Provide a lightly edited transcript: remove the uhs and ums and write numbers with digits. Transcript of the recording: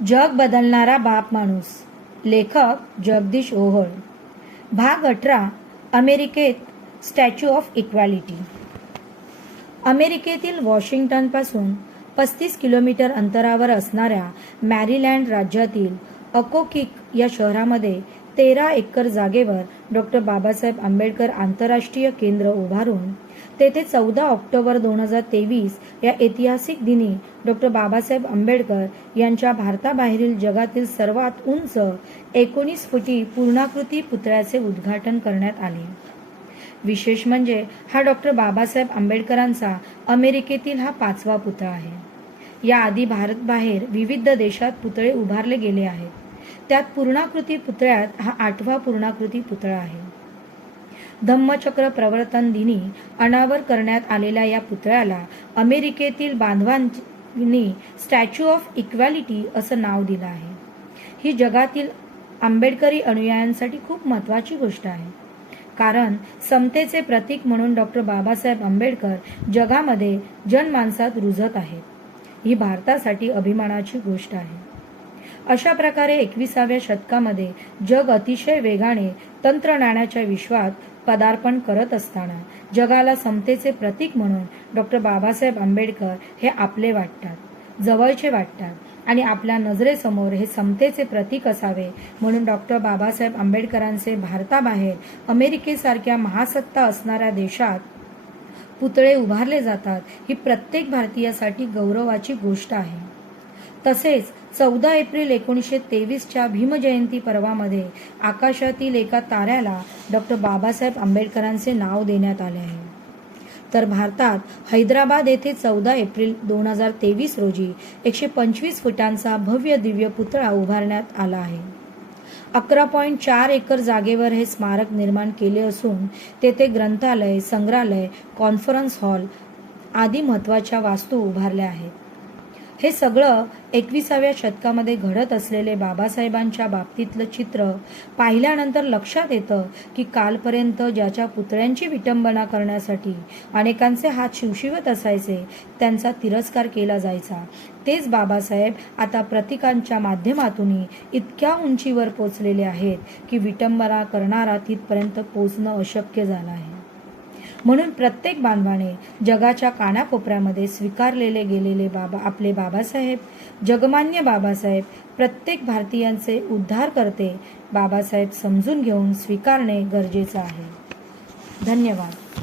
जग बदलणारा बाप माणूस. लेखक जगदीश ओहोळ. भाग 18. अमेरिकेत स्टॅच्यू ऑफ इक्वॅलिटी. अमेरिकेतील वॉशिंग्टनपासून 35 किलोमीटर अंतरावर असणाऱ्या मॅरीलँड राज्यातील अकोकिक या शहरामध्ये 13 एकर जागेवर डॉक्टर बाबासाहेब आंबेडकर आंतरराष्ट्रीय केंद्र उभारून तेथे 14 ऑक्टोबर 2023 या ऐतिहासिक दिनी डॉक्टर बाबासाहेब आंबेडकर यांच्या भारताबाहेरील जगातील सर्वात उंच 19 फुटी पूर्णाकृती पुतळ्याचे उद्घाटन करण्यात आले. विशेष म्हणजे हा डॉक्टर बाबासाहेब आंबेडकरांचा अमेरिकेतील हा 5वा पुतळा आहे. याआधी भारतबाहेर विविध देशात पुतळे उभारले गेले आहेत. त्यात पूर्णाकृती पुतळ्यात हा 8वा पूर्णाकृती पुतळा आहे. धम्मचक्र प्रवर्तन दिनी अनावर करण्यात आलेल्या या पुतळ्याला अमेरिकेतील बांधवांनी स्टॅच्यू ऑफ इक्वॅलिटी असं नाव दिलं आहे. ही जगातील आंबेडकरी अनुयायांसाठी खूप महत्त्वाची गोष्ट आहे, कारण समतेचे प्रतीक म्हणून डॉक्टर बाबासाहेब आंबेडकर जगामध्ये जनमानसात रुजत आहेत. ही भारतासाठी अभिमानाची गोष्ट आहे. अशा प्रकारे 21व्या शतकामध्ये जग अतिशय वेगाने तंत्रज्ञानाच्या विश्वात पदार्पण करत असताना जगाला समतेचे प्रतीक म्हणून डॉक्टर बाबासाहेब आंबेडकर हे आपले वाटतात, जवळचे वाटतात आणि आपल्या नजरेसमोर हे समतेचे प्रतीक असावे म्हणून डॉक्टर बाबासाहेब आंबेडकरांचे भारताबाहेर अमेरिकेसारख्या महासत्ता असणाऱ्या देशात पुतळे उभारले जातात. ही प्रत्येक भारतीयासाठी गौरवाची गोष्ट आहे. तसेच 14 एप्रिल 1923च्या भीमजयंती पर्वामध्ये आकाशातील एका ताऱ्याला डॉक्टर बाबासाहेब आंबेडकरांचे नाव देण्यात आले आहे. तर भारतात हैदराबाद येथे 14 एप्रिल 2023 रोजी 125 फुटांचा भव्य दिव्य पुतळा उभारण्यात आला आहे. 11.4 एकर जागेवर हे स्मारक निर्माण केले असून तेथे ग्रंथालय, संग्रहालय, कॉन्फरन्स हॉल आदी महत्त्वाच्या वास्तू उभारल्या आहेत. हे सगळं 21व्या शतकामध्ये घडत असलेले बाबासाहेबांच्या बाबतीतलं चित्र पाहिल्यानंतर लक्षात येतं की कालपर्यंत ज्याच्या पुतळ्यांची विटंबना करण्यासाठी अनेकांचे हात शिवशिवत असायचे, त्यांचा तिरस्कार केला जायचा, तेच बाबासाहेब आता प्रतीकांच्या माध्यमातून इतक्या उंचीवर पोचलेले आहेत की विटंबना करणारा तिथपर्यंत पोचणं अशक्य झालं आहे. म्हणून प्रत्येक बांधवाने जगाच्या कानाकोपऱ्यामध्ये स्वीकारलेले गेलेले आपले बाबासाहेब, जगमान्य बाबासाहेब, प्रत्येक भारतीयांचे उद्धार करते बाबासाहेब समजून घेऊन स्वीकारणे गरजेचे आहे. धन्यवाद.